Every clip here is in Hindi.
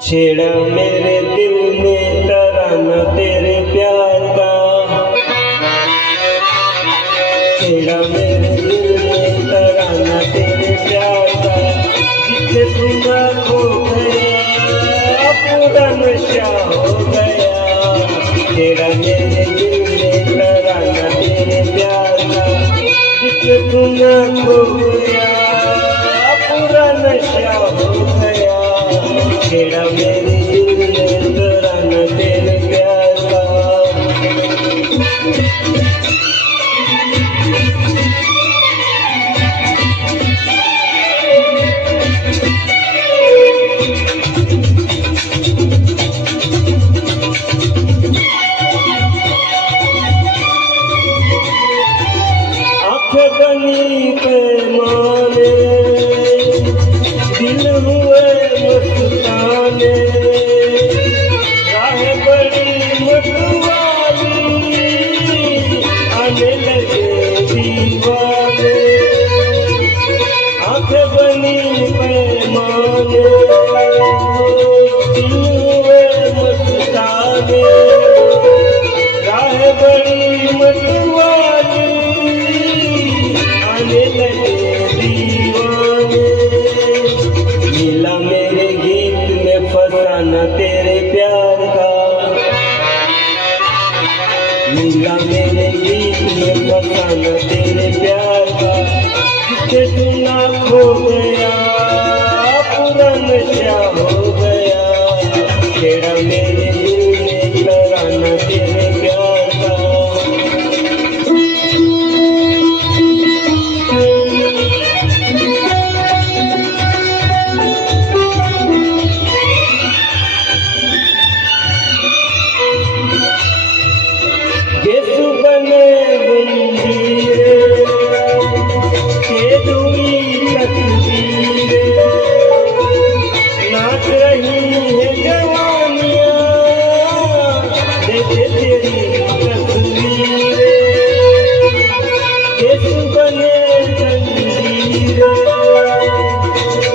छेड़ा मेरे दिल ने तराना तेरे प्यार का, छेड़ा मेरे दिल ने तराना तेरे प्यार का। जिसे सुना खो गया पूरा नशा हो गया, छेड़ा मेरे दिल ने तराना तेरे प्यार का। जिसे सुना खो गया पूरा नशा हो गया, छेड़ा मेरे दिल ने तराना तेरे प्यार का। आँखें बनी पैमाने दिल हुए मस्ताने, राह बड़ी मतवाली आने लगे दीवाने। आँखें बनी पैमाने दिल हुए मस्ताने, राह बड़ी मतवाली आने लगे दीवाने। मिला मेरे गीत में फसाना तेरे प्यार का, मिला मेरे गीत में फसाना तेरे प्यार का। जिसे सुना खो गया पूरा नशा हो गया, छेड़ा मेरे दिल ने तराना तेरे प्यार का। गेसु बने गंजीरे छेद हुई तकदीरें, नाच रही है जवानियाँ देखे तेरी तस्वीरें। गेसु बने गंजीरे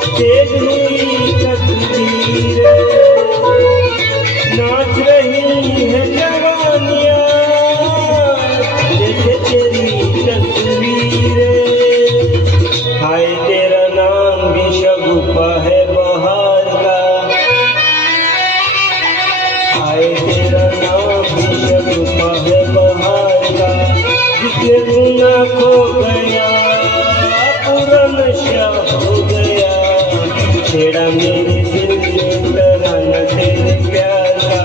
छेद हुई तकदीरें, नाच रही है जवानियाँ जैसे तेरी तस्वीरें। हाय तेरा नाम भी शगुफा है बहार का, हाय तेरा नाम भी शगुफा है बहार का। जिसे सुना खो गया पूरा नशा हो गया, छेड़ा मेरे दिल ने तराना तेरे प्यार का।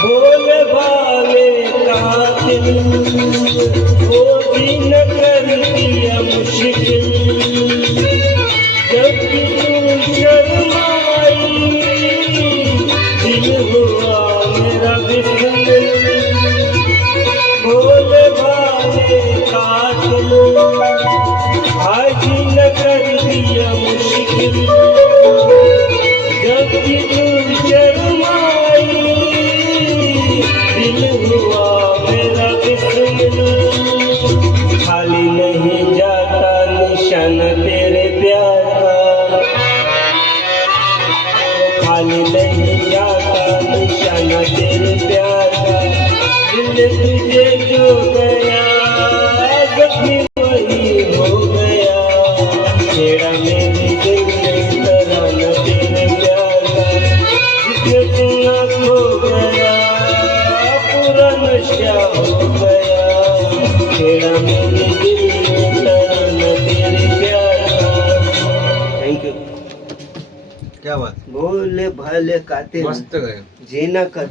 भोले भाले कातिल वो भी न कर दिया मुश्किल, जब कि तू शर्माई दिल हुआ मेरा बिस्मिल। भोले भाले कातिल आज न कर दिया मुश्किल, जब कि तू शर्माई दिल हुआ मेरा बिस्मिल। खाली नहीं जाता निशाना तेरे प्यार का, खाली नहीं जाता निशाना तेरे प्यार का। दिल तुझे जो गया जख्मी वही हो गया, छेड़ा मेरे दिल ने तराना तेरे प्यार का। जिसे सुना खो गया पूरा नशा हो गया, छेड़ा मेरे दिल ने तराना तेरे प्यार का। Thank you. क्या बात, भोले भाले कातिल मस्त गए। जीना का